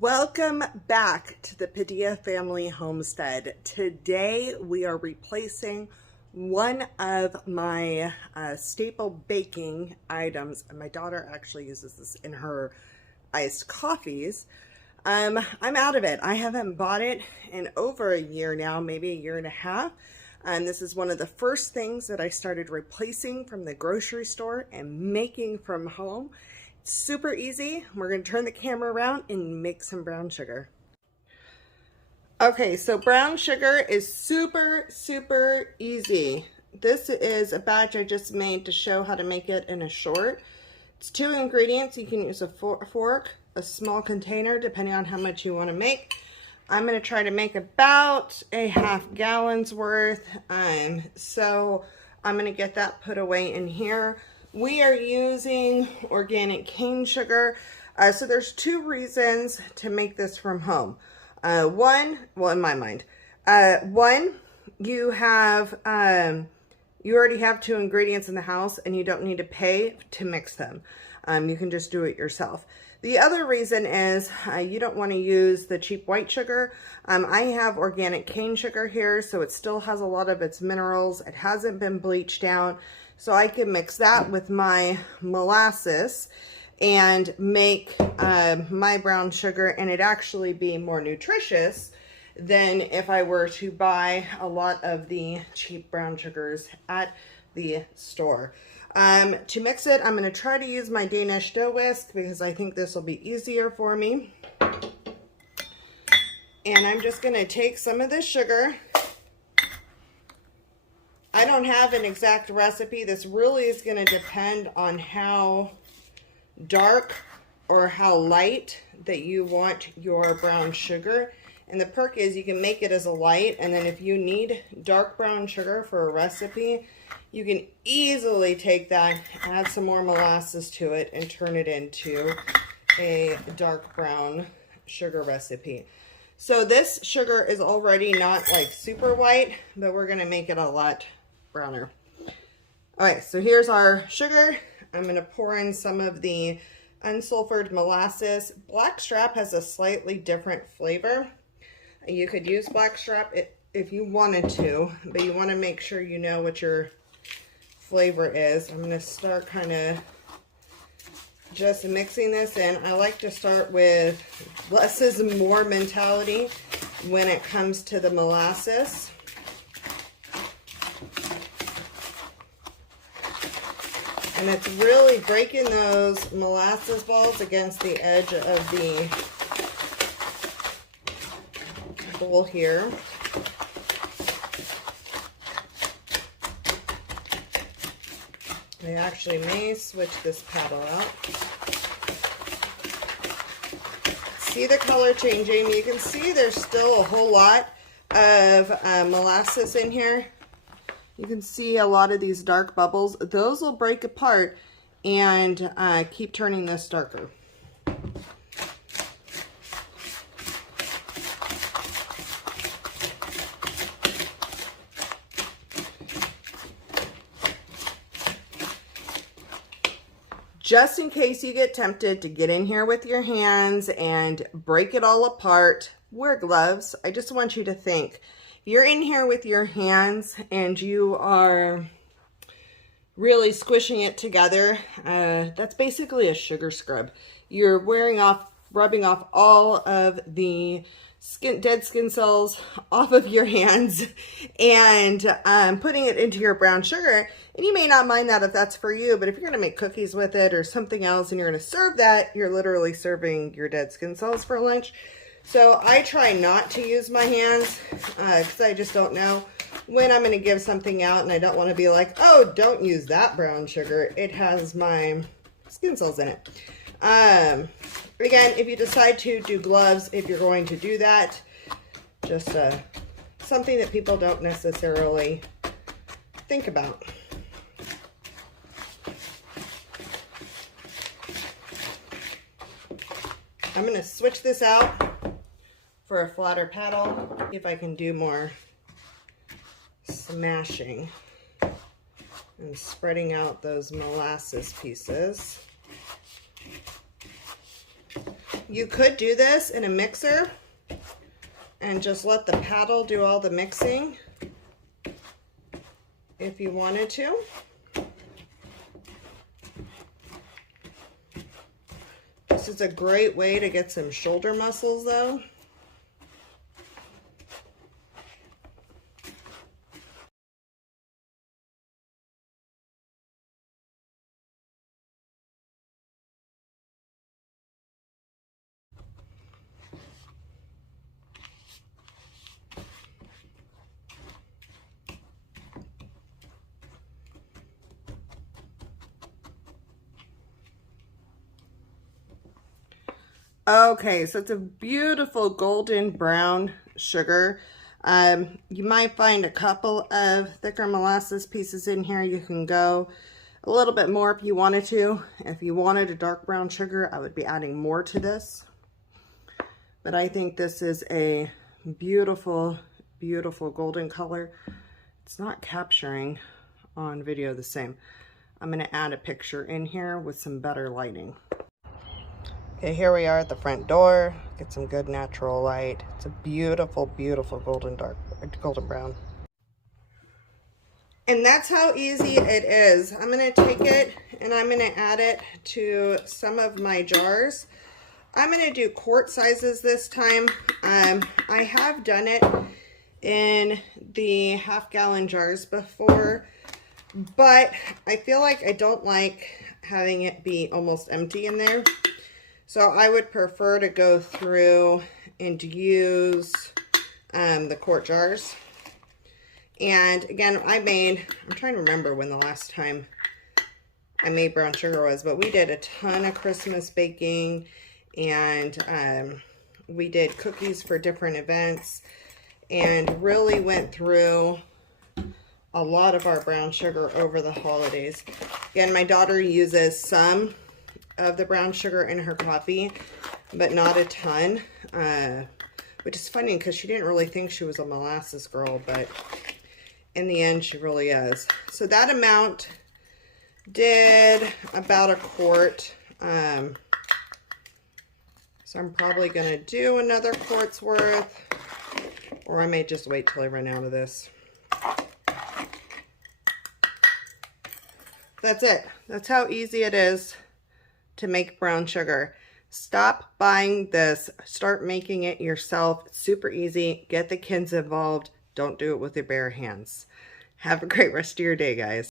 Welcome back to the Padilla Family Homestead. Today we are replacing one of my staple baking items, and my daughter actually uses this in her iced coffees. I'm out of it. I haven't bought it in over a year now, maybe a year and a half. And this is one of the first things that I started replacing from the grocery store and making from home. Super easy. We're going to turn the camera around and make some brown sugar. Okay, so brown sugar is super easy. This is a batch I just made to show how to make it in a short. It's 2 ingredients. You can use a fork, a small container, depending on how much you want to make. I'm going to try to make about a ½ gallon's worth. So I'm going to get that put away in here. We are using organic cane sugar. So there's 2 reasons to make this from home. One, well, in my mind, one, you already have 2 ingredients in the house and you don't need to pay to mix them. You can just do it yourself. The other reason is you don't want to use the cheap white sugar. I have organic cane sugar here, so it still has a lot of its minerals. It hasn't been bleached down. So I can mix that with my molasses and make my brown sugar, and it actually be more nutritious than if I were to buy a lot of the cheap brown sugars at the store. To mix it, I'm going to try to use my Danish dough whisk because I think this will be easier for me. And I'm just going to take some of this sugar. I don't have an exact recipe. This really is going to depend on how dark or how light that you want your brown sugar. And the perk is you can make it as a light, and then if you need dark brown sugar for a recipe, you can easily take that, add some more molasses to it, and turn it into a dark brown sugar recipe. So this sugar is already not like super white, but we're going to make it a lot browner. All right, so here's our sugar. I'm going to pour in some of the unsulfured molasses. Blackstrap has a slightly different flavor. You could use blackstrap if you wanted to, but you want to make sure you know what your flavor is. I'm going to start kind of just mixing this in. I like to start with less is more mentality when it comes to the molasses. And it's really breaking those molasses balls against the edge of the bowl here. I actually may switch this paddle out. See the color changing. You can see there's still a whole lot of molasses in here. You can see a lot of these dark bubbles. Those will break apart and keep turning this darker. Just in case you get tempted to get in here with your hands and break it all apart, wear gloves. I just want you to think. You're in here with your hands and you are really squishing it together. That's basically a sugar scrub. You're rubbing off all of the dead skin cells off of your hands and putting it into your brown sugar. And you may not mind that if that's for you, but if you're going to make cookies with it or something else and you're going to serve that, you're literally serving your dead skin cells for lunch. So I try not to use my hands because I just don't know when I'm going to give something out, and I don't want to be like, oh, don't use that brown sugar. It has my skin cells in it. Again, if you decide to do gloves, if you're going to do that, just something that people don't necessarily think about. I'm going to switch this out for a flatter paddle, see if I can do more smashing and spreading out those molasses pieces. You could do this in a mixer and just let the paddle do all the mixing if you wanted to. This is a great way to get some shoulder muscles though. Okay, so it's a beautiful golden brown sugar. You might find a couple of thicker molasses pieces in here. You can go a little bit more if you wanted to. If you wanted a dark brown sugar, I would be adding more to this. But I think this is a beautiful, beautiful golden color. It's not capturing on video the same. I'm going to add a picture in here with some better lighting. Okay, here we are at the front door. Get some good natural light. It's a beautiful, beautiful golden brown. And that's how easy it is. I'm gonna take it and I'm gonna add it to some of my jars. I'm gonna do quart sizes this time. I have done it in the half-gallon jars before, but I feel like I don't like having it be almost empty in there. So I would prefer to go through and use the quart jars. And again, I'm trying to remember when the last time I made brown sugar was, but we did a ton of Christmas baking, and we did cookies for different events, and really went through a lot of our brown sugar over the holidays. Again, my daughter uses some of the brown sugar in her coffee, but not a ton, which is funny because she didn't really think she was a molasses girl, but in the end she really is. So that amount did about a quart. So I'm probably gonna do another quart's worth, or I may just wait till I run out of this. That's it. That's how easy it is to make brown sugar. Stop buying this, start making it yourself. It's super easy. Get the kids involved. Don't do it with your bare hands. Have a great rest of your day, guys.